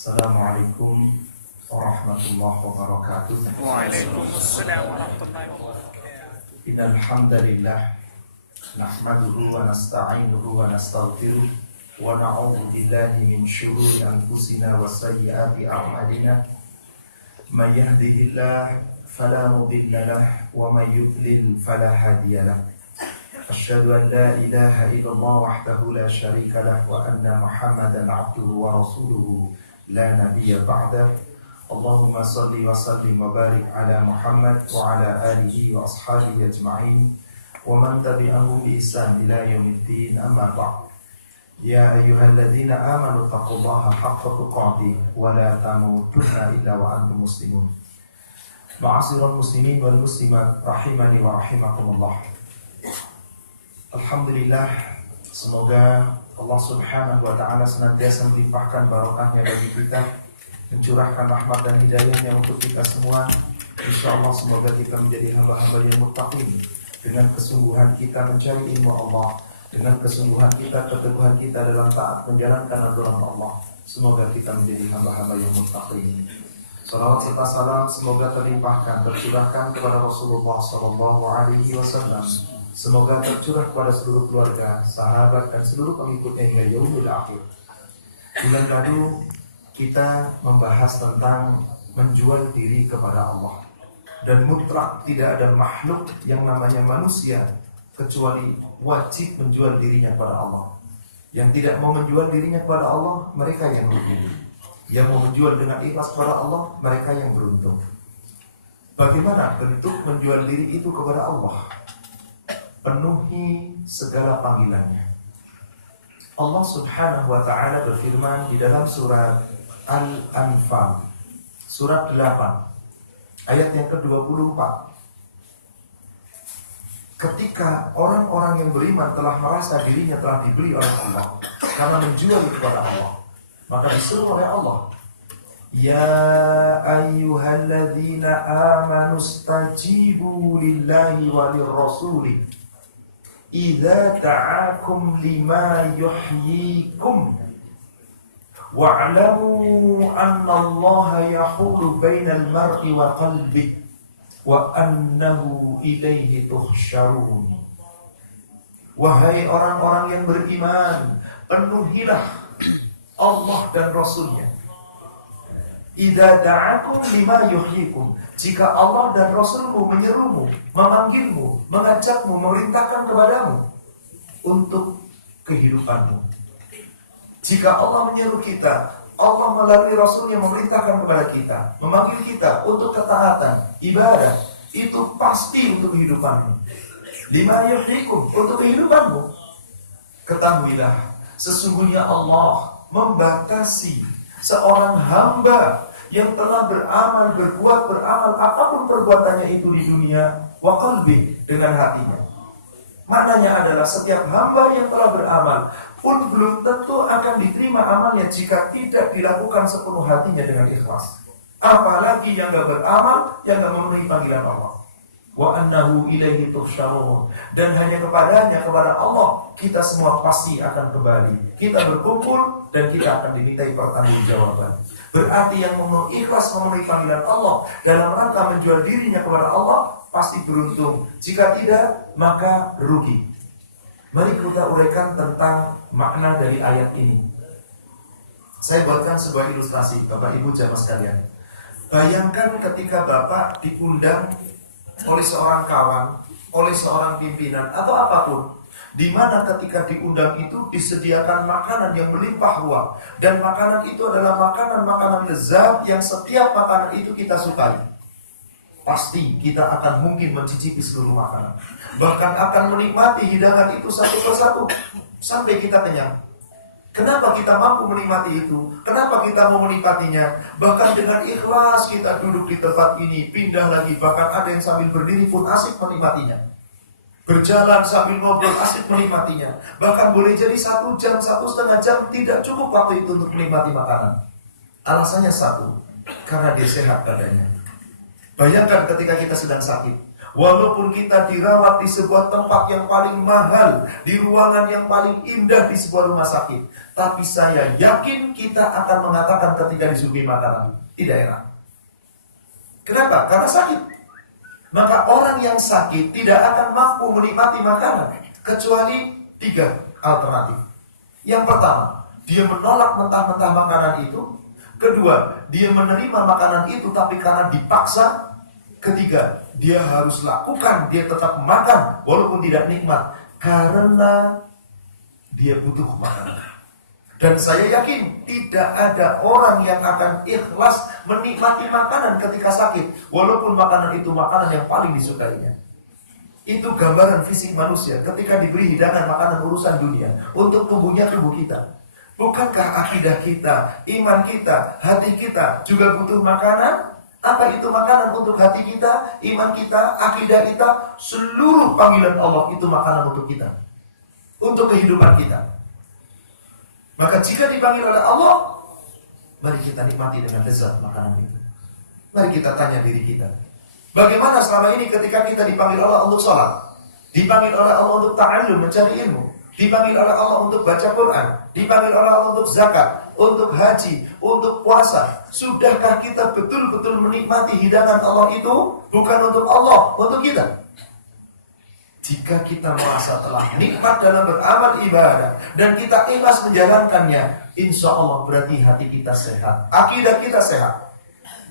Assalamualaikum warahmatullahi wabarakatuh. Waalaikumsalam warahmatullahi wabarakatuh. Innal hamdalillah nahmaduhu wa nasta'inuhu wa nastaghfiruh wa na'udzu billahi min shururi anfusina wa sayyiati a'malina. May yahdihillahu fala mudilla lahu wa may yudlil fala hadiya lahu. Asyhadu an la ilaha illallah wahdahu la syarika lahu wa anna Muhammadan 'abduhu wa rasuluhu la nabiyya ba'dah. Allahumma salli wa sallim wa barik ala Muhammad wa ala alihi wa ashabihi ajma'in wa man tabi'ahum bi ihsan ila yaumiddin, amma ba'd. Ya ayyuhalladzina amanu taqullaha haqqa tuqatih wa la tamutunna illa wa antum muslimun. Ma'asyiral muslimin wal muslimat rahimani wa rahimakumullah. Alhamdulillah, semoga Allah Subhanahu wa ta'ala senantiasa melimpahkan barokahnya bagi kita, mencurahkan rahmat dan hidayahnya untuk kita semua. InsyaAllah semoga kita menjadi hamba-hamba yang muttaqin, dengan kesungguhan kita mencari ilmu Allah, dengan kesungguhan kita, keteguhan kita dalam taat menjalankan aturan Allah. Semoga kita menjadi hamba-hamba yang muttaqin. Salawat serta salam semoga terlimpahkan, tercurahkan kepada Rasulullah SAW. Semoga tercurah kepada seluruh keluarga, sahabat, dan seluruh pengikutnya hingga yaumil akhir. Bulan lalu kita membahas tentang menjual diri kepada Allah. Dan mutlak tidak ada makhluk yang namanya manusia kecuali wajib menjual dirinya kepada Allah. Yang tidak mau menjual dirinya kepada Allah, mereka yang rugi. Yang mau menjual dengan ikhlas kepada Allah, mereka yang beruntung. Bagaimana bentuk menjual diri itu kepada Allah? Penuhi segala panggilannya. Allah Subhanahu wa ta'ala berfirman di dalam surat Al-Anfal, surat 8, ayat yang ke-24. Ketika orang-orang yang beriman telah merasa dirinya telah dibeli oleh Allah karena menjual kepada Allah, maka disuruh oleh Allah, ya ayyuhalladzina amanu stajibu lillahi walirrasuli idza ta'akum lima yuhyikum wa'lamu anna Allaha yahulu bainal mar'i wa qalbihi wa annahu ilaihi tuhsyarun. Wahai orang-orang yang beriman, penuhilah Allah dan Rasulnya. Idza da'akum lima yuhyikum, jika Allah dan Rasulmu menyerumu, memanggilmu, mengajakmu, memerintahkan kepadamu untuk kehidupanmu. Jika Allah menyeru kita, Allah melalui Rasulnya memerintahkan kepada kita, memanggil kita untuk ketaatan, ibadah, itu pasti untuk kehidupanmu. Lima yuhyikum, untuk kehidupanmu. Ketahuilah, sesungguhnya Allah membatasi seorang hamba yang telah beramal, berbuat, beramal apapun perbuatannya itu di dunia, wa qalbi, dengan hatinya. Maknanya adalah setiap hamba yang telah beramal pun belum tentu akan diterima amalnya jika tidak dilakukan sepenuh hatinya dengan ikhlas. Apalagi yang gak beramal, yang gak memenuhi panggilan Allah. Wa annahu ilaihi tuhsyarun, dan hanya kepadanya, kepada Allah kita semua pasti akan kembali. Kita berkumpul dan kita akan dimintai pertanggungjawaban. Berarti yang ikhlas memenuhi panggilan Allah dalam rangka menjual dirinya kepada Allah pasti beruntung. Jika tidak, maka rugi. Mari kita uraikan tentang makna dari ayat ini. Saya buatkan sebuah ilustrasi, Bapak Ibu jamaah sekalian. Bayangkan ketika Bapak diundang oleh seorang kawan, oleh seorang pimpinan, atau apapun, di mana ketika diundang itu disediakan makanan yang melimpah ruah, dan makanan itu adalah makanan-makanan lezat yang setiap makanan itu kita sukai. Pasti kita akan mungkin mencicipi seluruh makanan, bahkan akan menikmati hidangan itu satu persatu sampai kita kenyang. Kenapa kita mampu menikmati itu? Kenapa kita mau menikmatinya? Bahkan dengan ikhlas kita duduk di tempat ini, pindah lagi, bahkan ada yang sambil berdiri pun asik menikmatinya. Berjalan sambil ngobrol asik menikmatinya. Bahkan boleh jadi 1 jam, 1,5 jam tidak cukup waktu itu untuk menikmati makanan. Alasannya satu, karena dia sehat badannya. Bayangkan ketika kita sedang sakit, walaupun kita dirawat di sebuah tempat yang paling mahal, di ruangan yang paling indah di sebuah rumah sakit, Tapi saya yakin kita akan mengatakan ketika disuguhi makanan, tidak enak. Kenapa? Karena sakit. Maka orang yang sakit tidak akan mampu menikmati makanan kecuali 3 alternatif. Yang pertama, dia menolak mentah-mentah makanan itu. Kedua, dia menerima makanan itu tapi karena dipaksa. Ketiga, dia harus lakukan, dia tetap makan walaupun tidak nikmat karena dia butuh makanan. Dan saya yakin tidak ada orang yang akan ikhlas menikmati makanan ketika sakit walaupun makanan itu makanan yang paling disukainya. Itu gambaran fisik manusia ketika diberi hidangan makanan urusan dunia untuk tumbuhnya tubuh kita. Bukankah akidah kita, iman kita, hati kita juga butuh makanan? Apa itu makanan untuk hati kita, iman kita, akidah kita? Seluruh panggilan Allah itu makanan untuk kita, untuk kehidupan kita. Maka jika dipanggil oleh Allah, mari kita nikmati dengan lezat makanan itu. Mari kita tanya diri kita, bagaimana selama ini ketika kita dipanggil Allah untuk sholat, dipanggil oleh Allah untuk ta'allum, mencari ilmu, dipanggil oleh Allah untuk baca Quran, dipanggil oleh Allah untuk zakat, untuk haji, untuk puasa. Sudahkah kita betul-betul menikmati hidangan Allah itu? Bukan untuk Allah, untuk kita. Jika kita merasa telah nikmat dalam beramal ibadah dan kita ikhlas menjalankannya, insya Allah berarti hati kita sehat, akidah kita sehat.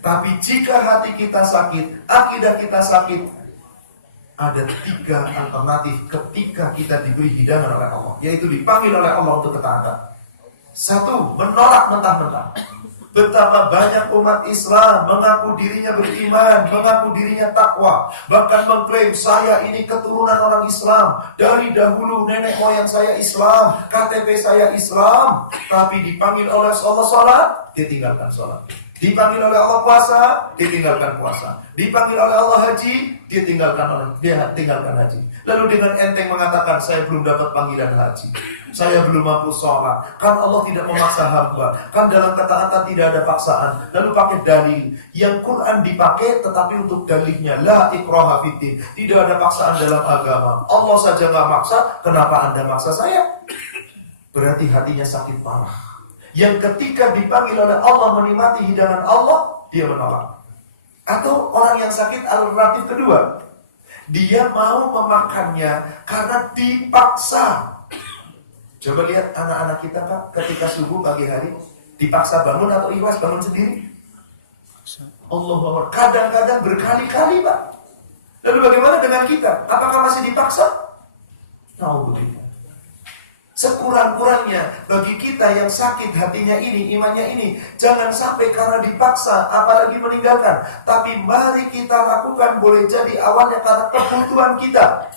Tapi jika hati kita sakit, akidah kita sakit, ada 3 alternatif ketika kita diberi hidangan oleh Allah, yaitu dipanggil oleh Allah untuk ketaatan. 1, menolak mentah-mentah. Betapa banyak umat Islam mengaku dirinya beriman, mengaku dirinya takwa, bahkan mengklaim saya ini keturunan orang Islam, dari dahulu nenek moyang saya Islam, KTP saya Islam. Tapi dipanggil oleh Allah sholat, dia tinggalkan sholat. Dipanggil oleh Allah puasa, dia tinggalkan puasa. Dipanggil oleh Allah haji, dia tinggalkan haji. Lalu dengan enteng mengatakan saya belum dapat panggilan haji, saya belum mampu sholat, kan Allah tidak memaksa hamba, kan dalam ketaatan tidak ada paksaan. Lalu pakai dalil yang Quran dipakai, tetapi untuk dalilnya la ikraha fiddin, tidak ada paksaan dalam agama. Allah saja nggak maksa, kenapa Anda maksa saya? Berarti hatinya sakit parah. Yang ketika dipanggil oleh Allah menikmati hidangan Allah, dia menolak. Atau orang yang sakit alternatif kedua, dia mau memakannya karena dipaksa. Coba lihat anak-anak kita Pak, ketika subuh pagi hari dipaksa bangun atau ikhlas bangun sendiri? Allahu Akbar. Kadang-kadang berkali-kali Pak. Lalu bagaimana dengan kita? Apakah masih dipaksa? Nauzubillah. Sekurang-kurangnya bagi kita yang sakit hatinya ini, imannya ini, jangan sampai karena dipaksa, apalagi meninggalkan. Tapi mari kita lakukan, boleh jadi awalnya karena kebutuhan kita.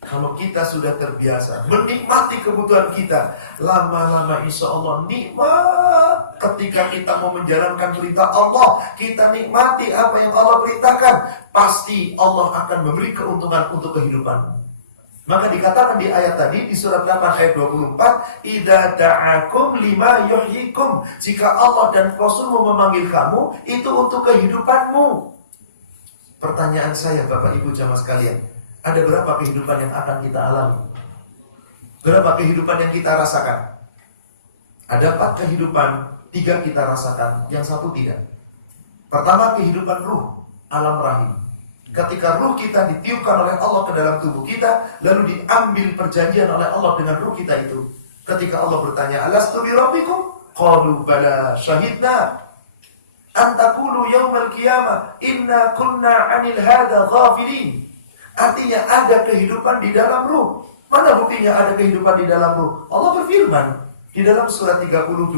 Kalau kita sudah terbiasa menikmati kebutuhan kita, lama-lama insya Allah nikmat. Ketika kita mau menjalankan perintah Allah, kita nikmati apa yang Allah perintahkan, pasti Allah akan memberi keuntungan untuk kehidupanmu. Maka dikatakan di ayat tadi, di surat 8 ayat 24, idza da'akum lima yuhyikum, jika Allah dan Rasulmu memanggil kamu, itu untuk kehidupanmu. Pertanyaan saya Bapak Ibu jamaah sekalian, ada berapa kehidupan yang akan kita alami? Berapa kehidupan yang kita rasakan? Ada 4 kehidupan, 3 kita rasakan, yang 1 tidak. Pertama, kehidupan ruh, alam rahim. Ketika ruh kita ditiupkan oleh Allah ke dalam tubuh kita, lalu diambil perjanjian oleh Allah dengan ruh kita itu. Ketika Allah bertanya, alastu bi rabbikum? Qalu bala syahidna an taqulu yaumal qiyamah inna kunna 'anil hadza ghafilin. Artinya ada kehidupan di dalam ruh. Mana buktinya ada kehidupan di dalam ruh? Allah berfirman di dalam surat 32,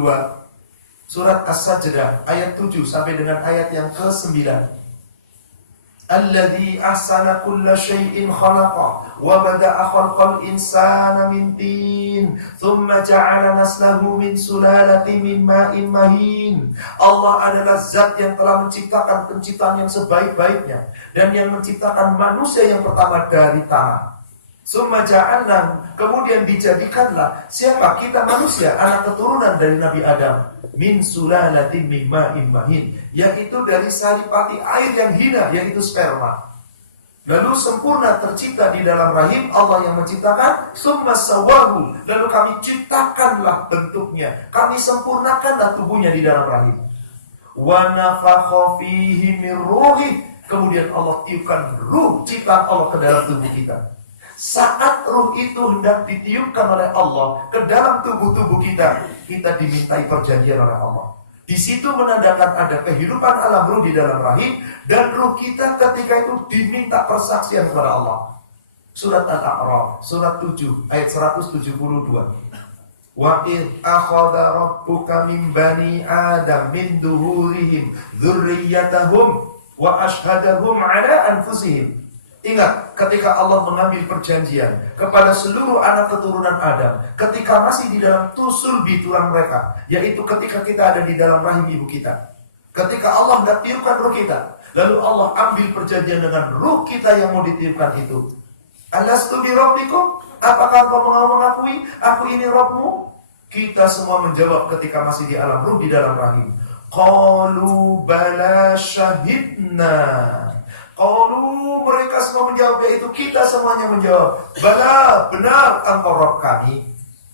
surat As-Sajdah ayat 7 sampai dengan ayat yang ke-9. Alladzi ahsana kulla syai'in khalaqa wa bada'a khalqal insana min tin thumma ja'ala naslahu min sulalatin min ma'in mahin. Allah adalah zat yang telah menciptakan penciptaan yang sebaik-baiknya dan yang menciptakan manusia yang pertama dari tanah. Thumma ja'alna, kemudian dijadikanlah siapa? Kita manusia, anak keturunan dari Nabi Adam, min sulalatin min ma'in mahin, yaitu dari saripati air yang hina, yaitu sperma. Lalu sempurna tercipta di dalam rahim, Allah yang menciptakan, summa sawahu, lalu kami ciptakanlah bentuknya, kami sempurnakanlah tubuhnya di dalam rahim. Wa nafakha fihi min ruhi, kemudian Allah tiupkan ruh ciptaan Allah ke dalam tubuh kita. Saat ruh itu hendak ditiupkan oleh Allah ke dalam tubuh-tubuh kita, kita dimintai perjanjian oleh Allah. Di situ menandakan ada kehidupan alam ruh di dalam rahim, dan ruh kita ketika itu diminta persaksian kepada Allah. Surat Al-A'raf, surat 7, ayat 172. Wa id akhadha rabbuka min bani Adam min duhurihim dzurriyyatahum wa ashhadahum ala anfusihim. Ingat, ketika Allah mengambil perjanjian kepada seluruh anak keturunan Adam, ketika masih di dalam sulbi tulang mereka, yaitu ketika kita ada di dalam rahim ibu kita. Ketika Allah hendak tiupkan ruh kita, lalu Allah ambil perjanjian dengan ruh kita yang mau ditiupkan itu. Alastu bi rabbikum? Apakah engkau mau mengakui aku ini Rabbmu? Kita semua menjawab ketika masih di alam ruh di dalam rahim. Qalu bala syahidna. Qalu, mereka semua menjawab, yaitu kita semuanya menjawab, bala, benar engkau Rabb kami.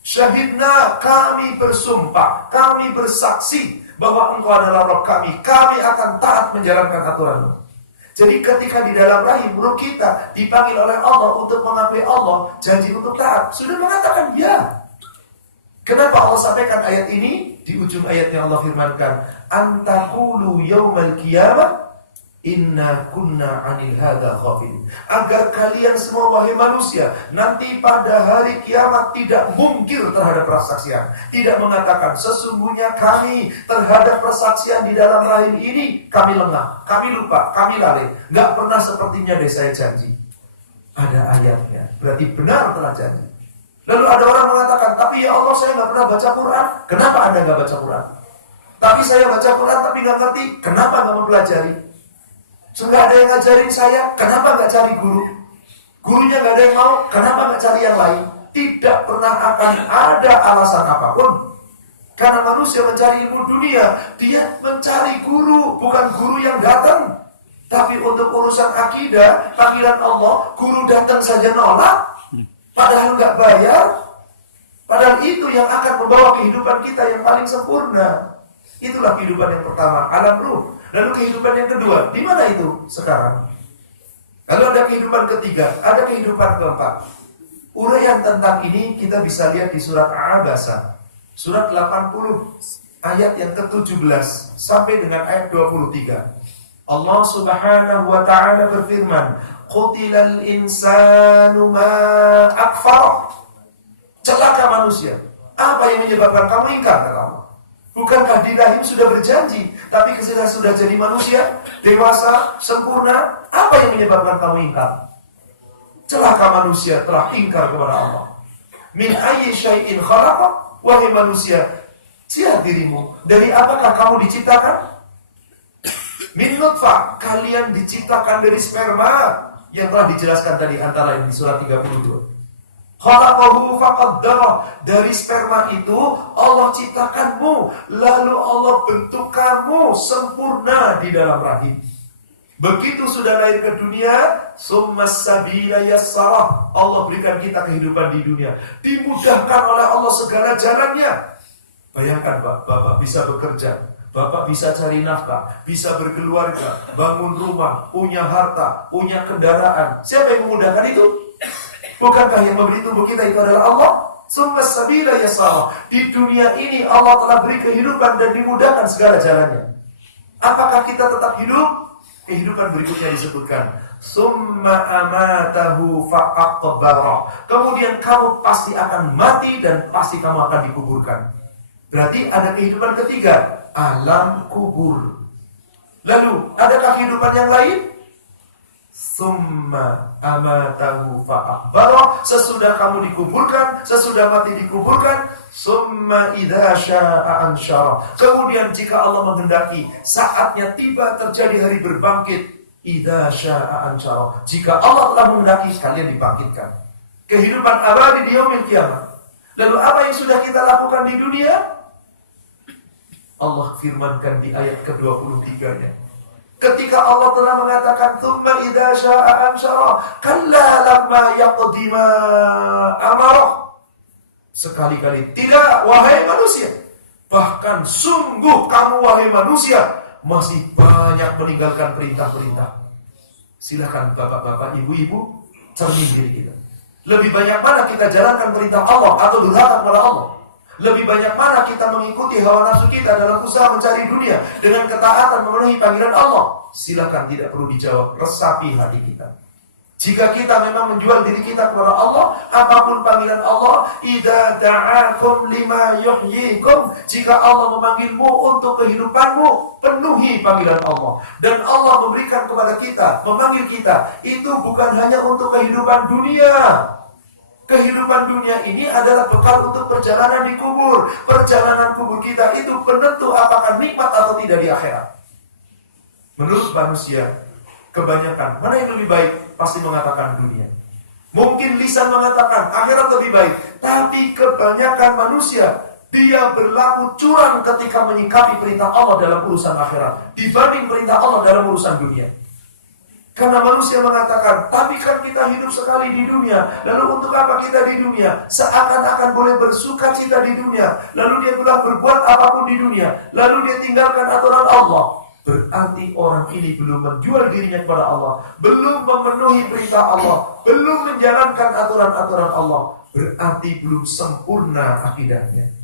Syahidna, kami bersumpah, kami bersaksi bahwa engkau adalah Rabb kami akan taat menjalankan aturanmu. Jadi ketika di dalam rahim ruh kita dipanggil oleh Allah untuk mengakui Allah, janji untuk taat, sudah mengatakan ya. Kenapa Allah sampaikan ayat ini? Di ujung ayatnya Allah firmankan, antaqulu yaumal qiyamah inna kunna anil hadza ghafilin. Agar kalian semua wahai manusia nanti pada hari kiamat tidak mungkir terhadap persaksian, tidak mengatakan sesungguhnya kami terhadap persaksian di dalam rahim ini kami lengah, kami lupa, kami lalai, nggak pernah sepertinya deh saya janji. Ada ayatnya, berarti benar telah janji. Lalu ada orang mengatakan, tapi ya Allah saya nggak pernah baca Quran. Kenapa Anda nggak baca Quran? Tapi saya baca Quran tapi nggak ngerti. Kenapa nggak mempelajari? Nggak ada yang ngajarin saya, kenapa nggak cari guru? Gurunya nggak ada yang mau, kenapa nggak cari yang lain? Tidak pernah akan ada alasan apapun. Karena manusia mencari ilmu dunia, dia mencari guru, bukan guru yang datang. Tapi untuk urusan akidah, panggilan Allah, guru datang saja nolak, padahal nggak bayar. Padahal itu yang akan membawa kehidupan kita yang paling sempurna. Itulah kehidupan yang pertama, alam ruh. Lalu kehidupan yang kedua, di mana itu sekarang? Lalu ada kehidupan ketiga, ada kehidupan keempat. Uraian tentang ini kita bisa lihat di surat Al-Abasa, surat 80, ayat yang ke-17 sampai dengan ayat 23. Allah Subhanahu wa taala berfirman, "Qutilal insanu ma akfarah." Celaka manusia. Apa yang menyebabkan kamu ingkar, kata Allah? Bukankah di rahim sudah berjanji, tapi ketika sudah jadi manusia, dewasa, sempurna, apa yang menyebabkan kamu ingkar? Celaka manusia telah ingkar kepada Allah. Min ayyi syai'in khalaqah, wahai manusia, lihat dirimu, dari apakah kamu diciptakan? Min nutfah, kalian diciptakan dari sperma, yang telah dijelaskan tadi antara lain di surat 32. Khalaqahu faqaddarah, dari sperma itu Allah ciptakanmu, lalu Allah bentuk kamu sempurna di dalam rahim. Begitu sudah lahir ke dunia, summas sabila yassarah, Allah berikan kita kehidupan di dunia, dimudahkan oleh Allah segala jalannya. Bayangkan Bapak bisa bekerja, Bapak bisa cari nafkah, bisa berkeluarga, bangun rumah, punya harta, punya kendaraan. Siapa yang memudahkan itu? Bukankah yang memberi tubuh kita itu adalah Allah? Summas sabila yassarah. Di dunia ini Allah telah beri kehidupan dan dimudahkan segala jalannya. Apakah kita tetap hidup? Kehidupan berikutnya disebutkan, summa amatahu fa'aqbara. Kemudian kamu pasti akan mati dan pasti kamu akan dikuburkan. Berarti ada kehidupan ketiga, alam kubur. Lalu adakah kehidupan yang lain? Summa amatahu fa'akbara. Sesudah kamu dikuburkan, sesudah mati dikuburkan, summa idza syaa ansyara. Kemudian jika Allah menghendaki, saatnya tiba terjadi hari berbangkit, idza syaa ansyara. Jika Allah telah menghendaki, kalian dibangkitkan. Kehidupan abadi di yaumil kiamat. Lalu apa yang sudah kita lakukan di dunia? Allah firmankan di ayat ke-23-nya. Ketika ketika Allah telah mengatakan tsumma idza syaa'a ansyara kalla lamma yaqdi ma amara. Sekali-kali tidak, wahai manusia. Bahkan sungguh kamu wahai manusia masih banyak meninggalkan perintah-perintah. Silakan bapak-bapak, ibu-ibu, cermin diri kita. Lebih banyak mana kita jalankan perintah Allah atau durhaka kepada Allah? Lebih banyak mana kita mengikuti hawa nafsu kita dalam usaha mencari dunia dengan ketaatan memenuhi panggilan Allah? Silakan, tidak perlu dijawab, resapi hati kita. Jika kita memang menjual diri kita kepada Allah, apapun panggilan Allah, idza da'akum lima yuhyikum, jika Allah memanggilmu untuk kehidupanmu, penuhi panggilan Allah. Dan Allah memberikan kepada kita, memanggil kita, itu bukan hanya untuk kehidupan dunia. Kehidupan dunia ini adalah bekal untuk perjalanan di kubur. Perjalanan kubur kita itu penentu apakah nikmat atau tidak di akhirat. Menurut manusia, kebanyakan, mana yang lebih baik? Pasti mengatakan dunia. Mungkin lisan mengatakan akhirat lebih baik. Tapi kebanyakan manusia, dia berlaku curang ketika menyikapi perintah Allah dalam urusan akhirat dibanding perintah Allah dalam urusan dunia. Karena manusia mengatakan, tapi kan kita hidup sekali di dunia. Lalu untuk apa kita di dunia? Seakan-akan boleh bersuka cita di dunia. Lalu dia telah berbuat apapun di dunia. Lalu dia tinggalkan aturan Allah. Berarti orang ini belum menjual dirinya kepada Allah. Belum memenuhi perintah Allah. Belum menjalankan aturan-aturan Allah. Berarti belum sempurna akidahnya.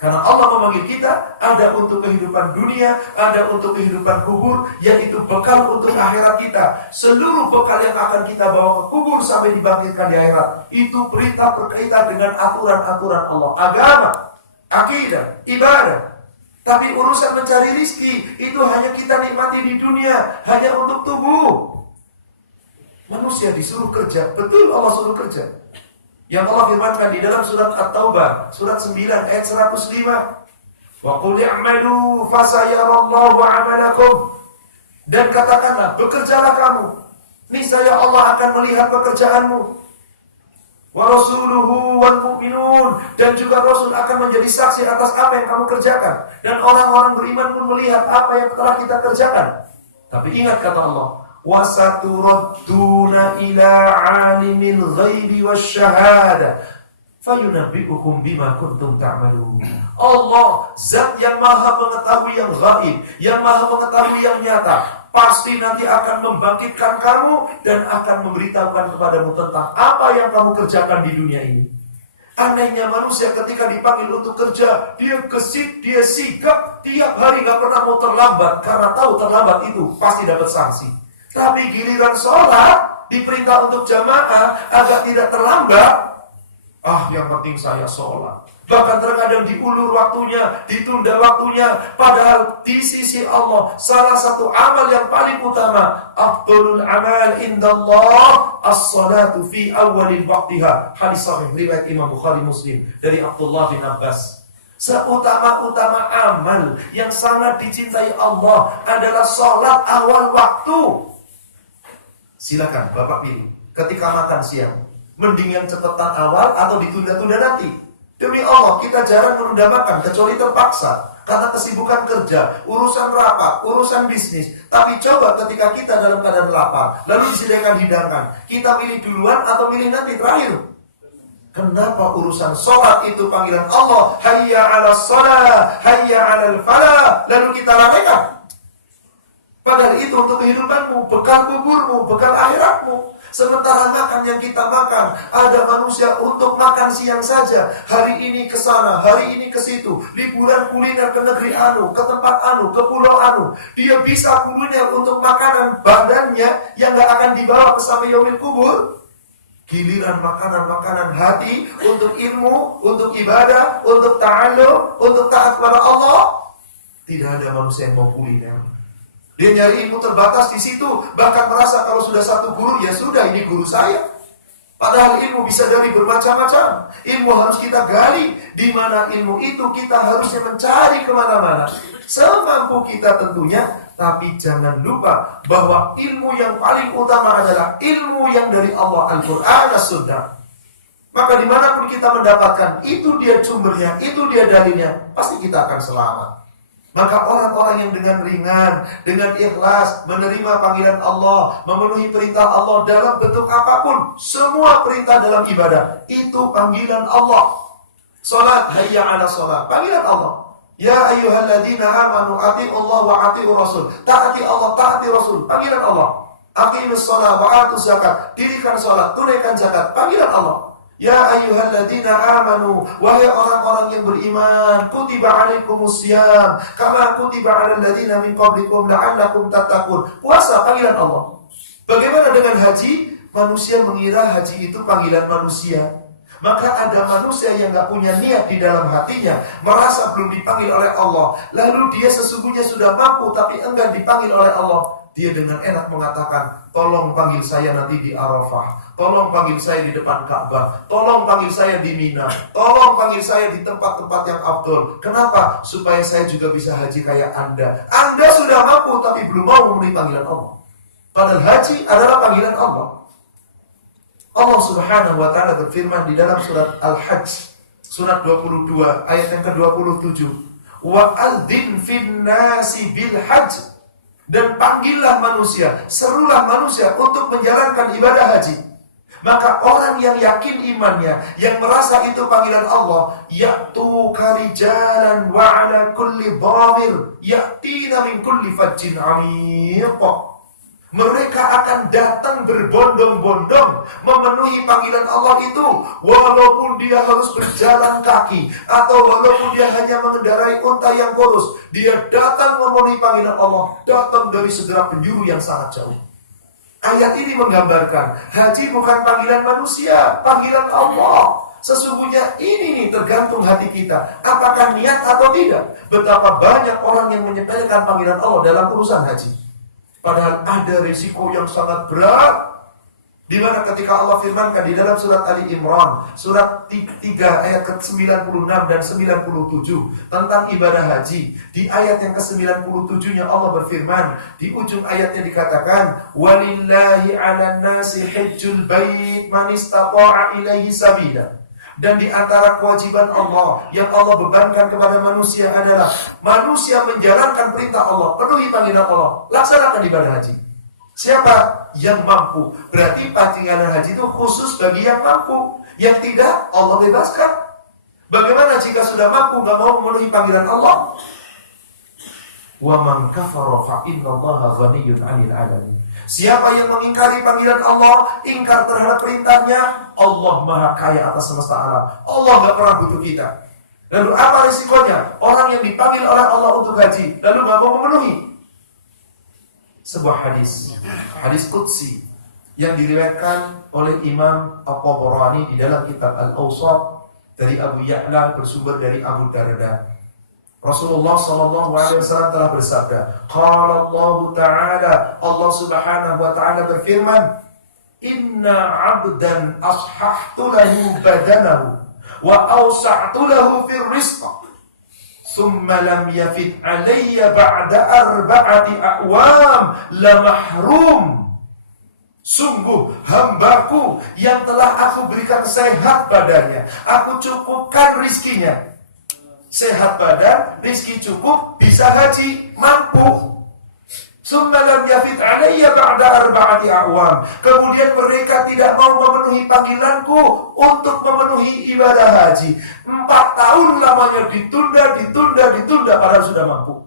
Karena Allah memanggil kita, ada untuk kehidupan dunia, ada untuk kehidupan kubur, yaitu bekal untuk akhirat kita. Seluruh bekal yang akan kita bawa ke kubur sampai dibangkitkan di akhirat, itu perintah berkaitan dengan aturan-aturan Allah. Agama, akidah, ibadah. Tapi urusan mencari rizki, itu hanya kita nikmati di dunia, hanya untuk tubuh. Manusia disuruh kerja, betul Allah suruh kerja. Yang Allah firmankan di dalam surat At-Taubah, surat 9 ayat 105. Wa qul i'malu fasayarallahu 'amalakum. Dan katakanlah, bekerjalah kamu, niscaya Allah akan melihat pekerjaanmu. Wa rasuluhu wal mu'minun, dan juga Rasul akan menjadi saksi atas apa yang kamu kerjakan. Dan orang-orang beriman pun melihat apa yang telah kita kerjakan. Tapi ingat kata Allah, wasaturadduna ila alimil ghaibi wasyahada fayunabbi'ukum bima kuntum ta'malun. Allah, zat yang maha mengetahui yang gaib, yang maha mengetahui yang nyata, pasti nanti akan membangkitkan kamu dan akan memberitahukan kepadamu tentang apa yang kamu kerjakan di dunia ini. Anehnya manusia ketika dipanggil untuk kerja, dia gesit, dia sigap, tiap hari gak pernah mau terlambat, karena tahu terlambat itu pasti dapat sanksi. Tapi giliran sholat, diperintah untuk jamaah agar tidak terlambat. Yang penting saya sholat. Bahkan terkadang diulur waktunya, ditunda waktunya. Padahal di sisi Allah, salah satu amal yang paling utama, afdalul amal indallah as-salatu fi awalil waqtiha. Hadis sahih riwayat Imam Bukhari Muslim dari Abdullah bin Abbas. Seutama-utama amal yang sangat dicintai Allah adalah sholat awal waktu. Silakan Bapak pilih. Ketika makan siang, mendingan cepetan awal atau ditunda-tunda nanti. Demi Allah, kita jarang menunda makan kecuali terpaksa karena kesibukan kerja, urusan rapat, urusan bisnis. Tapi coba ketika kita dalam keadaan lapar, lalu disediakan hidangan, kita pilih duluan atau pilih nanti terakhir? Kenapa urusan sholat itu panggilan Allah, hayya 'alas shalah, hayya 'alal falah, lalu kita lalaikan? Padahal itu untuk kehidupanmu, bekal kuburmu, bekal akhiratmu. Sementara makan yang kita makan, ada manusia untuk makan siang saja. Hari ini ke sana, hari ini ke situ. Liburan kuliner ke negeri anu, ke tempat anu, ke pulau anu. Dia bisa kuliner untuk makanan badannya yang gak akan dibawa ke sampai yaumil kubur. Giliran makanan-makanan hati, untuk ilmu, untuk ibadah, untuk ta'alum, untuk taat kepada Allah. Tidak ada manusia yang mau kuliner. Dia nyari ilmu terbatas di situ, bahkan merasa kalau sudah satu guru, ya sudah, ini guru saya. Padahal ilmu bisa dari bermacam-macam. Ilmu harus kita gali. Di mana ilmu itu kita harusnya mencari kemana-mana. Semampu kita tentunya, tapi jangan lupa bahwa ilmu yang paling utama adalah ilmu yang dari Allah, Al-Quran, As-Sunnah. Maka dimanapun kita mendapatkan, itu dia sumbernya, itu dia dalilnya, pasti kita akan selamat. Maka orang-orang yang dengan ringan, dengan ikhlas menerima panggilan Allah, memenuhi perintah Allah dalam bentuk apapun, semua perintah dalam ibadah itu panggilan Allah. Salat, hayya 'ala salat, panggilan Allah. Ya ayyuhalladzina amanu atiiullah wa atiiur rasul. Taati Allah, taati Rasul, panggilan Allah. Aqimus shalah wa atuz zakat, dirikan salat, tunaikan zakat, panggilan Allah. Ya ayyuhalladzina amanu, wahai orang-orang yang beriman, kutiba alaikumusiyam kama kutiba 'alal ladzina min qablikum la'allakum tattaqun. Puasa, panggilan Allah. Bagaimana dengan haji? Manusia mengira haji itu panggilan manusia. Maka ada manusia yang gak punya niat di dalam hatinya, merasa belum dipanggil oleh Allah, lalu dia sesungguhnya sudah mampu tapi enggan dipanggil oleh Allah. Dia dengan enak mengatakan, tolong panggil saya nanti di Arafah, tolong panggil saya di depan Ka'bah, tolong panggil saya di Mina, tolong panggil saya di tempat-tempat yang afdol. Kenapa? Supaya saya juga bisa haji kayak Anda. Anda sudah mampu tapi belum mau memenuhi panggilan Allah. Padahal haji adalah panggilan Allah. Allah Subhanahu wa ta'ala berfirman di dalam surat Al-Hajj, surat 22 ayat yang ke-27, wa adzin fin nasi bil hajj, dan panggillah manusia, serulah manusia untuk menjalankan ibadah haji. Maka orang yang yakin imannya, yang merasa itu panggilan Allah, ya'tu karijalan wa ala kulli dhamir ya'tina min kulli fajjin 'amiq. Mereka akan datang berbondong-bondong memenuhi panggilan Allah itu, walaupun dia harus berjalan kaki atau walaupun dia hanya mengendarai unta yang kurus. Dia datang memenuhi panggilan Allah, datang dari segala penjuru yang sangat jauh. Ayat ini menggambarkan haji bukan panggilan manusia, panggilan Allah. Sesungguhnya ini tergantung hati kita, apakah niat atau tidak. Betapa banyak orang yang menyepelekan panggilan Allah dalam urusan haji. Padahal ada risiko yang sangat berat, di mana ketika Allah firmankan di dalam surat Ali Imran, surat 3 ayat ke-96 dan 97 tentang ibadah haji. Di ayat yang ke-97-nya Allah berfirman, di ujung ayatnya dikatakan, walillahi 'alan nasi hajjul bait man istata'a ilaihi sabila. Dan di antara kewajiban Allah yang Allah bebankan kepada manusia adalah manusia menjalankan perintah Allah, penuhi panggilan Allah, laksanakan ibadah haji. Siapa yang mampu? Berarti panggilan haji itu khusus bagi yang mampu. Yang tidak, Allah bebaskan. Bagaimana jika sudah mampu gak mau memenuhi panggilan Allah? Wa man kafara fa innallaha ghaniyyun 'anil 'alamin. Siapa yang mengingkari panggilan Allah, ingkar terhadap perintahnya, Allah Maha Kaya atas semesta alam. Allah gak pernah butuh kita. Lalu apa risikonya? Orang yang dipanggil oleh Allah untuk haji, lalu gak mau memenuhi. Sebuah hadis qudsi yang diriwayatkan oleh Imam At-Tabarani di dalam kitab Al-Awsat dari Abu Ya'la, bersumber dari Abu Darda. Rasulullah SAW telah bersabda, qala Allah Ta'ala, Allah Subhanahu wa Ta'ala berfirman, inna 'abdan ashahtu lahu badanahu wa awsa'tu lahu fir rizq thumma lam yafid alayya ba'da arba'ati a'wam la mahrum. Sungguh hambaku yang telah aku berikan sehat badannya, aku cukupkan rizkinya. Sehat badan, rizki cukup, bisa haji, mampu. Summa lam yafid alayya ba'da arba'ati a'wam. Kemudian mereka tidak mau memenuhi panggilanku untuk memenuhi ibadah haji. 4 tahun lamanya ditunda, padahal sudah mampu.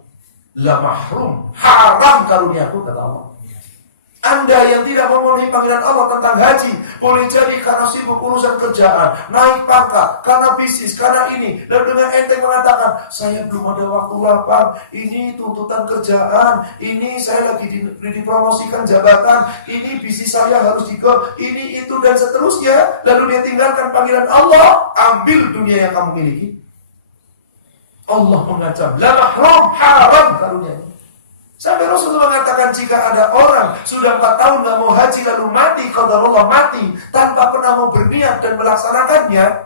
La mahrum, haram karuniaku, kata Allah. Anda yang tidak memenuhi panggilan Allah tentang haji, boleh jadi karena sibuk urusan kerjaan, naik pangkat, karena bisnis, karena ini, dan dengan enteng mengatakan, saya belum ada waktu lapang, ini tuntutan kerjaan, ini saya lagi dipromosikan jabatan, ini bisnis saya harus ini, itu, dan seterusnya. Lalu dia tinggalkan panggilan Allah, ambil dunia yang kamu miliki. Allah mengancam, la mahrum, haram karunianya. Sampai Rasulullah mengatakan, jika ada orang sudah 4 tahun gak mau haji lalu mati, qadarullah mati, tanpa pernah mau berniat dan melaksanakannya,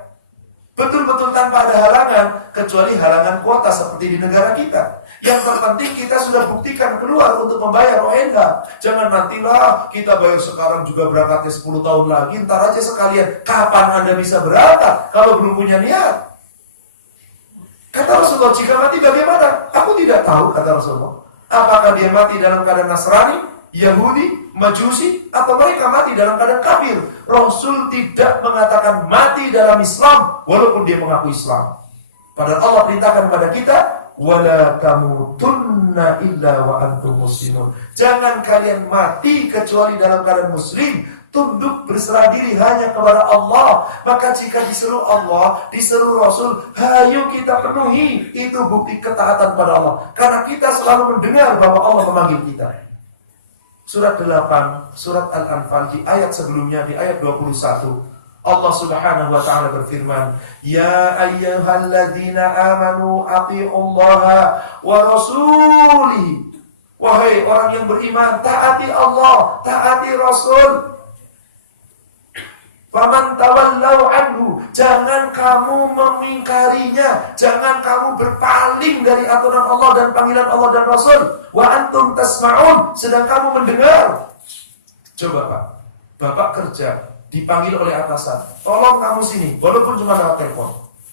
betul-betul tanpa ada halangan, kecuali halangan kuota seperti di negara kita. Yang terpenting kita sudah buktikan keluar untuk membayar ONH. Jangan nantilah kita bayar sekarang juga berangkatnya 10 tahun lagi, ntar aja sekalian. Kapan Anda bisa berangkat kalau belum punya niat? Kata Rasulullah, jika mati bagaimana? Aku tidak tahu, kata Rasulullah. Apakah dia mati dalam keadaan Nasrani, Yahudi, Majusi, atau mereka mati dalam keadaan kafir? Rasul tidak mengatakan mati dalam Islam, walaupun dia mengaku Islam. Padahal Allah perintahkan kepada kita, wala tamutunna illa wa antum muslimun. Jangan kalian mati kecuali dalam keadaan muslim, tunduk berserah diri hanya kepada Allah. Maka jika disuruh Allah, disuruh Rasul, hayo kita penuhi. Itu bukti ketaatan pada Allah. Karena kita selalu mendengar bahwa Allah memanggil kita. Surat 8, surat Al-Anfal, di ayat sebelumnya, di ayat 21, Allah subhanahu wa ta'ala berfirman, Ya ayyuhalladzina amanu ati'ullaha wa rasulihi. Wahai orang yang beriman, taati Allah, taati Rasul. Faman tawallau anhu, jangan kamu memingkarinya, jangan kamu berpaling dari aturan Allah dan panggilan Allah dan Rasul. Wa antum tasma'un, sedang kamu mendengar. Coba Pak, Bapak kerja, dipanggil oleh atasan, tolong kamu sini, walaupun cuma lewat telepon.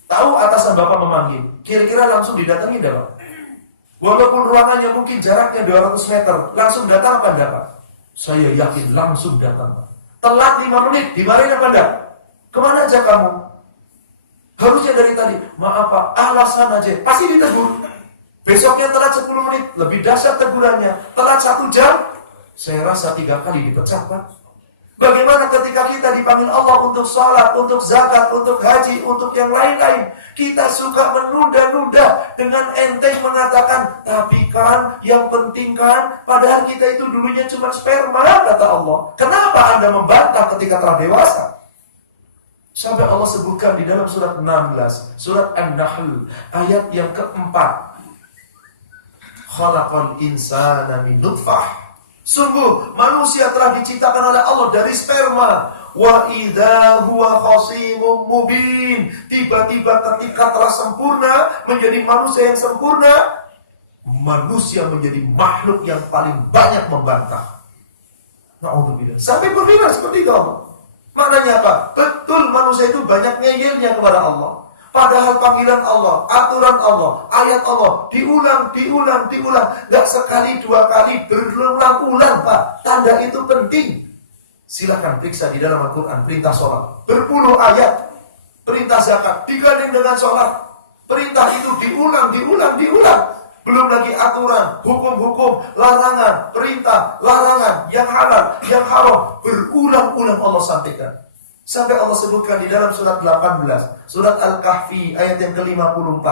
Tahu atasan Bapak memanggil, kira-kira langsung didatangi enggak Pak? Walaupun ruangannya mungkin jaraknya 200 meter, langsung datang apa enggak Pak? Saya yakin langsung datang Pak. Telat 5 menit, dimarahin apa enggak? Kemana aja kamu? Harusnya dari tadi, maaf Pak, alasan aja, pasti ditegur. Besoknya telat 10 menit, lebih dahsyat tegurannya. Telat 1 jam, saya rasa 3 kali dipecat Pak. Bagaimana ketika kita dipanggil Allah untuk salat, untuk zakat, untuk haji, untuk yang lain-lain, kita suka menunda-nunda dengan enteng mengatakan, tapi kan, yang penting kan, padahal kita itu dulunya cuma sperma, kata Allah. Kenapa Anda membantah ketika telah dewasa? Sampai Allah sebutkan di dalam surat 16, surat An-Nahl, ayat yang keempat. Khalaqal insana min nutfah. Sungguh manusia telah diciptakan oleh Allah dari sperma. Wa idza huwa khasimun mubin. Tiba-tiba ketika telah sempurna, menjadi manusia yang sempurna, manusia menjadi makhluk yang paling banyak membantah. Na'udzubillah. Sampai berfirman seperti itu Allah. Maknanya apa? Betul manusia itu banyak ngeyelnya kepada Allah. Padahal panggilan Allah, aturan Allah, ayat Allah diulang. Gak sekali 2 kali, berulang-ulang Pak. Tanda itu penting. Silakan periksa di dalam Al-Quran. Perintah sholat, berpuluh ayat. Perintah zakat, digandeng dengan sholat. Perintah itu diulang. Belum lagi aturan, hukum-hukum, larangan, perintah, larangan, yang halal, yang haram. Berulang-ulang Allah sampaikan. Sampai Allah sebutkan di dalam surat 18, surat Al-Kahfi ayat yang ke-54.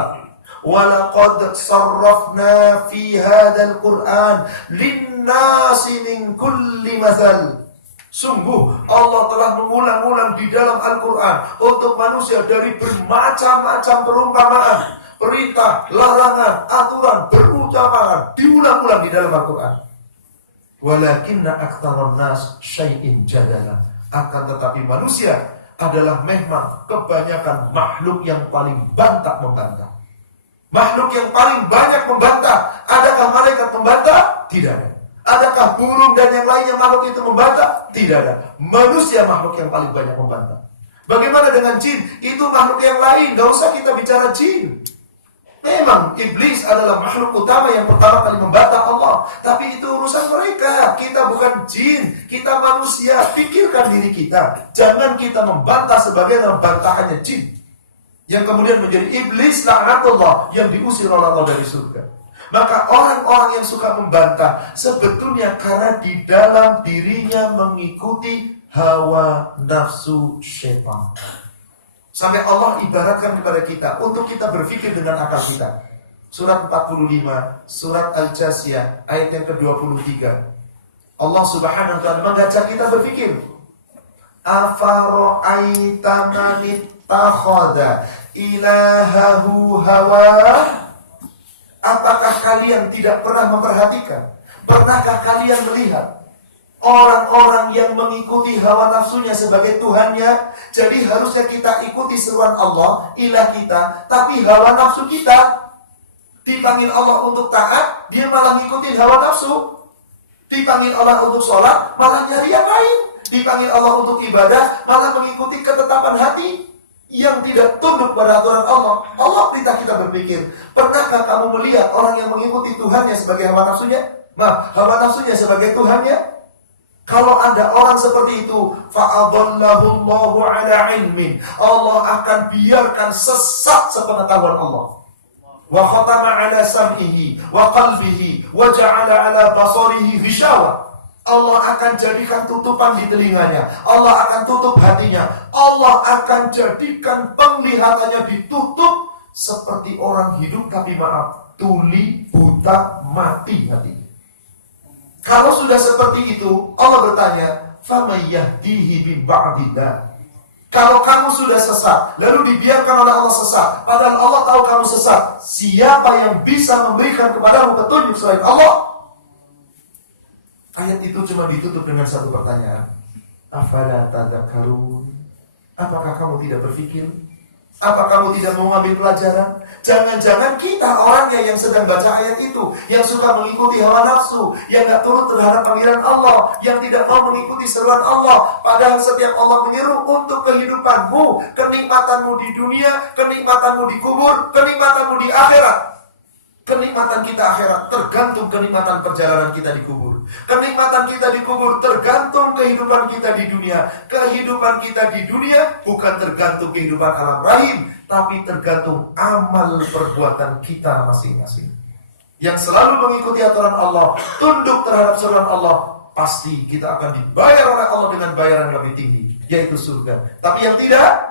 Walaqad sarrafna fi hadzal Qur'an lin-nasi min kulli mathal. Sungguh Allah telah mengulang-ulang di dalam Al-Qur'an untuk manusia dari bermacam-macam perumpamaan, perintah, larangan, aturan, berucapan, diulang-ulang di dalam Al-Qur'an. Walakinna aktsaran nas syai'in jadala. Akan tetapi manusia adalah memang kebanyakan makhluk yang paling banyak membantah. Makhluk yang paling banyak membantah. Adakah malaikat membantah? Tidak ada. Adakah burung dan yang lainnya makhluk itu membantah? Tidak ada. Manusia makhluk yang paling banyak membantah. Bagaimana dengan jin? Itu makhluk yang lain. Gak usah kita bicara jin. Memang iblis adalah makhluk utama yang pertama kali membantah Allah. Tapi itu urusan mereka. Kita bukan jin, kita manusia. Pikirkan diri kita. Jangan kita membantah sebagaimana bantahannya jin, yang kemudian menjadi iblis laknatullah, yang diusir oleh Allah dari surga. Maka orang-orang yang suka membantah sebetulnya karena di dalam dirinya mengikuti hawa nafsu syaitan. Sampai Allah ibaratkan kepada kita untuk kita berpikir dengan akal kita. Surat 45, surat Al-Jasiyah ayat yang ke-23. Allah Subhanahu wa ta'ala mengajak kita berpikir. Afara'aita man ittakhadha ilahahu hawa. Apakah kalian tidak pernah memperhatikan? Pernahkah kalian melihat orang-orang yang mengikuti hawa nafsunya sebagai Tuhannya? Jadi harusnya kita ikuti seruan Allah, ilah kita, tapi hawa nafsu kita. Dipanggil Allah untuk taat, dia malah ngikutin hawa nafsu. Dipanggil Allah untuk sholat, malah nyari yang lain. Dipanggil Allah untuk ibadah, malah mengikuti ketetapan hati. yang tidak tunduk pada aturan Allah. Allah perintah kita berpikir. Pernahkah kamu melihat orang yang mengikuti Tuhannya sebagai hawa nafsunya? Hawa nafsunya sebagai Tuhannya? Kalau ada orang seperti itu, fa'adallahu Allahu ala ilmin, Allah akan biarkan sesat sepengetahuan Allah. Wa khatama ala sam'ihi wa qalbihi wa ja'ala ala basarihi ghishawa. Allah akan jadikan tutupan di telinganya, Allah akan tutup hatinya, Allah akan jadikan penglihatannya ditutup seperti orang hidup tapi tuli, buta, mati hati. Kalau sudah seperti itu, Allah bertanya, "Faman yahdihi min ba'dillah?" Kalau kamu sudah sesat, lalu dibiarkan oleh Allah sesat, padahal Allah tahu kamu sesat, siapa yang bisa memberikan kepadamu petunjuk selain Allah? Ayat itu cuma ditutup dengan satu pertanyaan. Afala tadzakarun? Apakah kamu tidak berpikir? Apa kamu tidak mau mengambil pelajaran? Jangan-jangan kita orangnya yang sedang baca ayat itu, yang suka mengikuti hawa nafsu, yang gak turut terhadap panggilan Allah, yang tidak mau mengikuti seruan Allah. Padahal setiap Allah menyeru untuk kehidupanmu, kenikmatanmu di dunia, kenikmatanmu di kubur, kenikmatanmu di akhirat. Kenikmatan kita akhirat tergantung kenikmatan perjalanan kita di kubur. Kenikmatan kita di kubur tergantung kehidupan kita di dunia. Kehidupan kita di dunia bukan tergantung kehidupan alam rahim, tapi tergantung amal perbuatan kita masing-masing. Yang selalu mengikuti aturan Allah, tunduk terhadap seruan Allah, pasti kita akan dibayar oleh Allah dengan bayaran yang lebih tinggi, yaitu surga. Tapi yang tidak,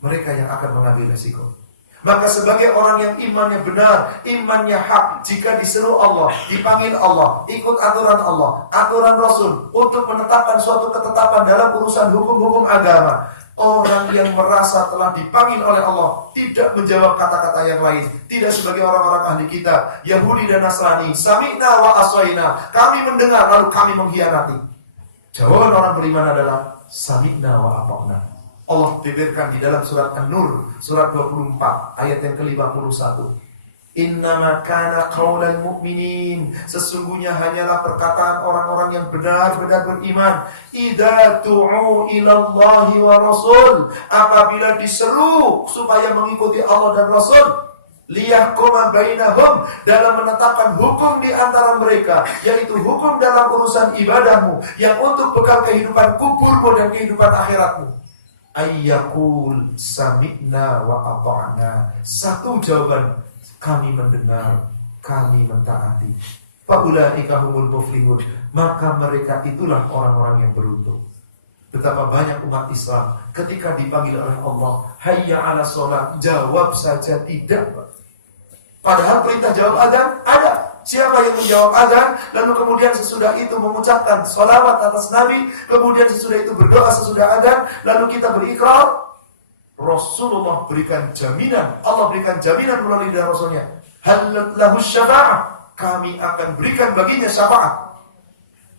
mereka yang akan mengambil resiko. Maka sebagai orang yang imannya benar, imannya hak, jika diseru Allah, dipanggil Allah, ikut aturan Allah, aturan Rasul, untuk menetapkan suatu ketetapan dalam urusan hukum-hukum agama, orang yang merasa telah dipanggil oleh Allah, tidak menjawab kata-kata yang lain, tidak sebagai orang-orang ahli kitab, Yahudi dan Nasrani, sami'na wa asaina, kami mendengar lalu kami mengkhianati. Jawaban orang beriman adalah sami'na wa ata'na. Allah beberkan di dalam surat An-Nur, surat 24, ayat yang ke-51. Innama kana qaulal mu'minin, sesungguhnya hanyalah perkataan orang-orang yang benar-benar beriman, idza du'u ilallahi wa rasul, apabila diseru supaya mengikuti Allah dan Rasul, liyahkuma bainahum, dalam menetapkan hukum di antara mereka, yaitu hukum dalam urusan ibadahmu, yang untuk bekal kehidupan kuburmu dan kehidupan akhiratmu. Ayyakul sami'na wa ata'na. Satu jawaban, kami mendengar, kami mentaati. Faulaika humul muflihun, maka mereka itulah orang-orang yang beruntung. Betapa banyak umat Islam ketika dipanggil oleh Allah, hayya 'ala sholat, jawab saja tidak. Padahal perintah jawab adzan ada. Siapa yang menjawab adzan, lalu kemudian sesudah itu mengucapkan sholawat atas Nabi, kemudian sesudah itu berdoa sesudah adzan, lalu kita berikrar, Rasulullah berikan jaminan, Allah berikan jaminan melalui lidah Rasulnya, hal lahu syafa'ah, kami akan berikan baginya syafaat,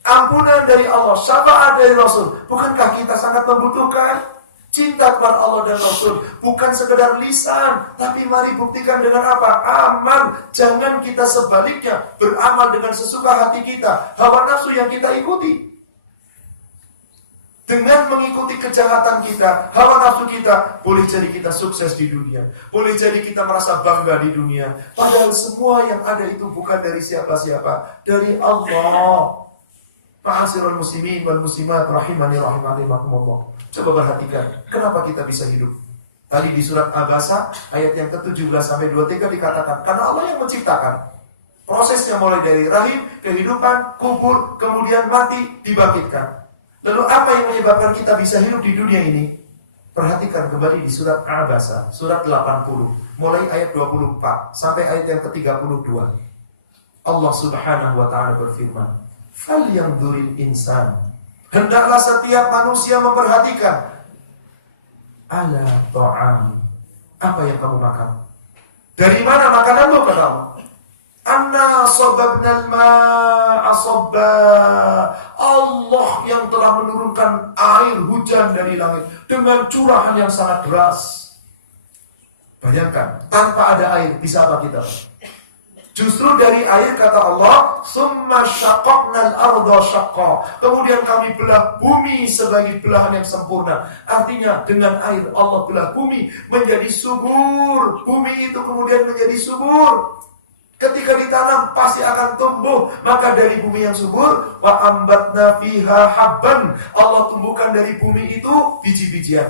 ampunan dari Allah, syafaat dari Rasul. Bukankah kita sangat membutuhkan cinta kepada Allah dan Rasul? Bukan sekedar lisan, tapi mari buktikan dengan apa? Amal. Jangan kita sebaliknya beramal dengan sesuka hati kita, hawa nafsu yang kita ikuti. Dengan mengikuti kejahatan kita, hawa nafsu kita, boleh jadi kita sukses di dunia, boleh jadi kita merasa bangga di dunia. Padahal semua yang ada itu bukan dari siapa-siapa, dari Allah. Ma'asyiral muslimin wal muslimat rahimani rahimakumullah. Coba perhatikan, kenapa kita bisa hidup? Tadi di surat Abasa ayat yang ke-17 sampai 23 dikatakan, karena Allah yang menciptakan. Prosesnya mulai dari rahim, kehidupan, kubur, kemudian mati, dibangkitkan. Lalu apa yang menyebabkan kita bisa hidup di dunia ini? Perhatikan kembali di surat Abasa, surat 80, mulai ayat 24 sampai ayat yang ke-32. Allah Subhanahu wa taala berfirman, "Falyanzuril insan." Hendaklah setiap manusia memperhatikan ala ta'am, apa yang kamu makan. Dari mana makananmu, kata Allah? Anna sababnal ma'a sabba. Allah yang telah menurunkan air hujan dari langit dengan curahan yang sangat deras. Bayangkan, tanpa ada air bisa apa kita? Justru dari air kata Allah, "Tsumma syaqqaqnal arda syaqqa." Kemudian kami belah bumi sebagai belahan yang sempurna. Artinya dengan air Allah belah bumi menjadi subur. Bumi itu kemudian menjadi subur. Ketika ditanam pasti akan tumbuh. Maka dari bumi yang subur, wa ambatna fiha habban. Allah tumbuhkan dari bumi itu biji-bijian.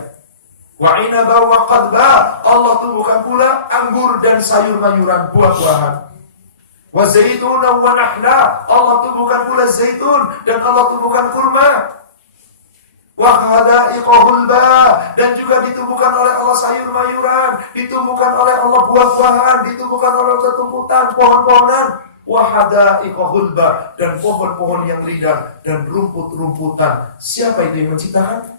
Wa inaba wa qadba. Allah tumbuhkan pula anggur dan sayur-mayuran, buah-buahan. Wa zaituna wa nahla. Allah tumbuhkan pula zaitun dan Allah tumbuhkan kurma. Wa hadaiqa hulba. Dan juga ditumbuhkan oleh Allah sayur-mayuran, ditumbuhkan oleh Allah buah-buahan, ditumbuhkan oleh Allah tumbuhan pohon-pohonan. Wa hadaiqa hulba. Dan pohon-pohon yang rindang dan rumput-rumputan. Siapa itu yang menciptakan?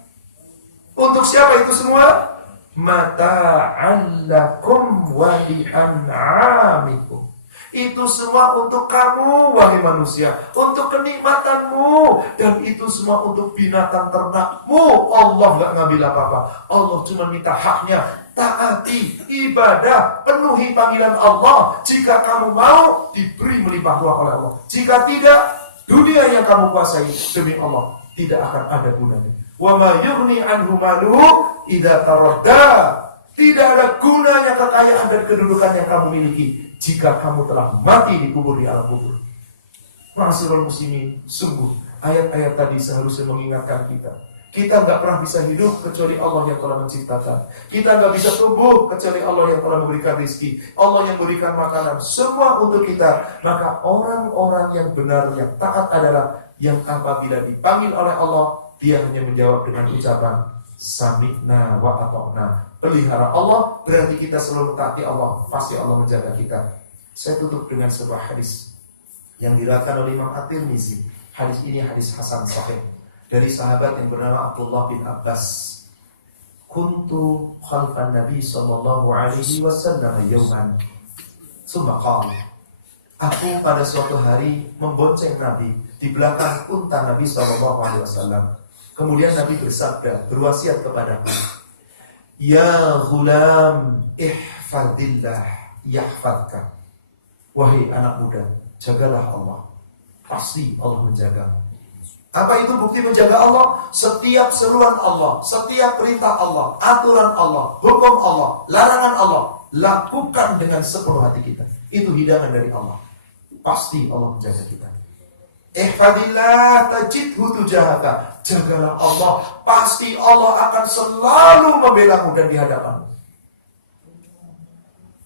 Untuk siapa itu semua? Mata'an lakum wa li'an'amikum. Itu semua untuk kamu, wahai manusia, untuk kenikmatanmu, dan itu semua untuk binatang ternakmu. Allah gak ngambil apa-apa. Allah cuma minta haknya. Taati, ibadah, penuhi panggilan Allah. Jika kamu mau, diberi melimpah ruah oleh Allah. Jika tidak, dunia yang kamu kuasai demi Allah tidak akan ada gunanya. Wa ma yughni anhu maluhu idza taradda. Tidak ada gunanya kekayaan dan kedudukan yang kamu miliki jika kamu telah mati dikubur di alam kubur. Ma'asyiral muslimin, sungguh ayat-ayat tadi seharusnya mengingatkan kita. Kita nggak pernah bisa hidup kecuali Allah yang telah menciptakan. Kita nggak bisa tumbuh kecuali Allah yang telah memberikan rezeki. Allah yang memberikan makanan, semua untuk kita. Maka orang-orang yang benar, yang taat adalah yang apabila dipanggil oleh Allah, dia hanya menjawab dengan ucapan sami'na wa ata'na. Pelihara Allah berarti kita selalu mentaati Allah. Pasti Allah menjaga kita. Saya tutup dengan sebuah hadis yang diriwayatkan oleh Imam At-Tirmizi. Hadis ini hadis hasan sahih dari sahabat yang bernama Abdullah bin Abbas. Kuntu khalfan Nabi sallallahu alaihi wasallam yawman. Tsumma qala. Aku pada suatu hari membonceng Nabi di belakang unta Nabi sallallahu alaihi wasallam. Kemudian Nabi bersabda, berwasiat kepadaku, "Ya ghulam, ihfadillah yahfadka." Wahai anak muda, jagalah Allah. Pasti Allah menjaga. Apa itu bukti menjaga Allah? Setiap seruan Allah, setiap perintah Allah, aturan Allah, hukum Allah, larangan Allah, lakukan dengan sepenuh hati kita. Itu hidangan dari Allah. Pasti Allah menjaga kita. Ihfadillah tajidhu tujahaka. Jagalah Allah, pasti Allah akan selalu membelamu dan di hadapanmu.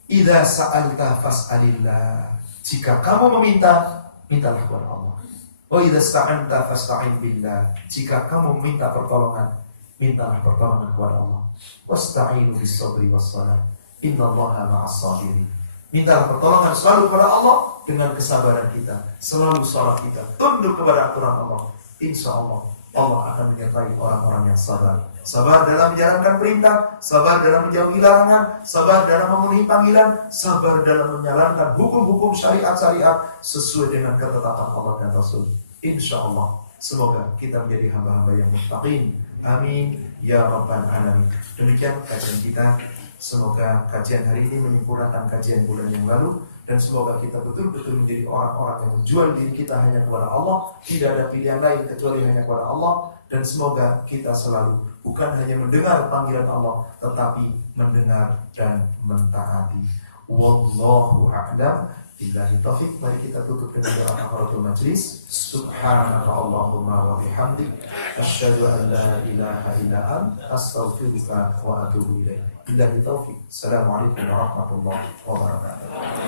Idza sa'alta fas'alillah. Jika kamu meminta, mintalah kepada Allah. Wa idza sta'anta fasta'in billah. Jika kamu meminta pertolongan, mintalah pertolongan kepada Allah. Wasta'inu bis-sabri was-salah. Innallaha ma'as-sabirin. Mintalah pertolongan selalu kepada Allah dengan kesabaran kita, selalu salat kita, tunduk kepada aturan Allah. Insya Allah, Allah akan menyertai orang-orang yang sabar. Sabar dalam menjalankan perintah, sabar dalam menjauhi larangan, sabar dalam memenuhi panggilan, sabar dalam menjalankan hukum-hukum syariat-syariat sesuai dengan ketetapan Allah dan Rasul. Insya Allah, semoga kita menjadi hamba-hamba yang muttaqin. Amin ya rabbal alamin. Demikian kajian kita. Semoga kajian hari ini menyempurnakan kajian bulan yang lalu. Dan semoga kita betul-betul menjadi orang-orang yang menjual diri kita hanya kepada Allah. Tidak ada pilihan lain kecuali hanya kepada Allah. Dan semoga kita selalu bukan hanya mendengar panggilan Allah, tetapi mendengar dan mentaati. Wallahu a'lam. Billahi taufiq. Mari kita tutup dengan doa kafaratul majlis. Subhanaka Allahumma wa bihamdik, asyhadu an la ilaha illa anta, astaghfiruka wa atubu ilaik. Billahi taufiq. Assalamualaikum warahmatullahi wabarakatuh.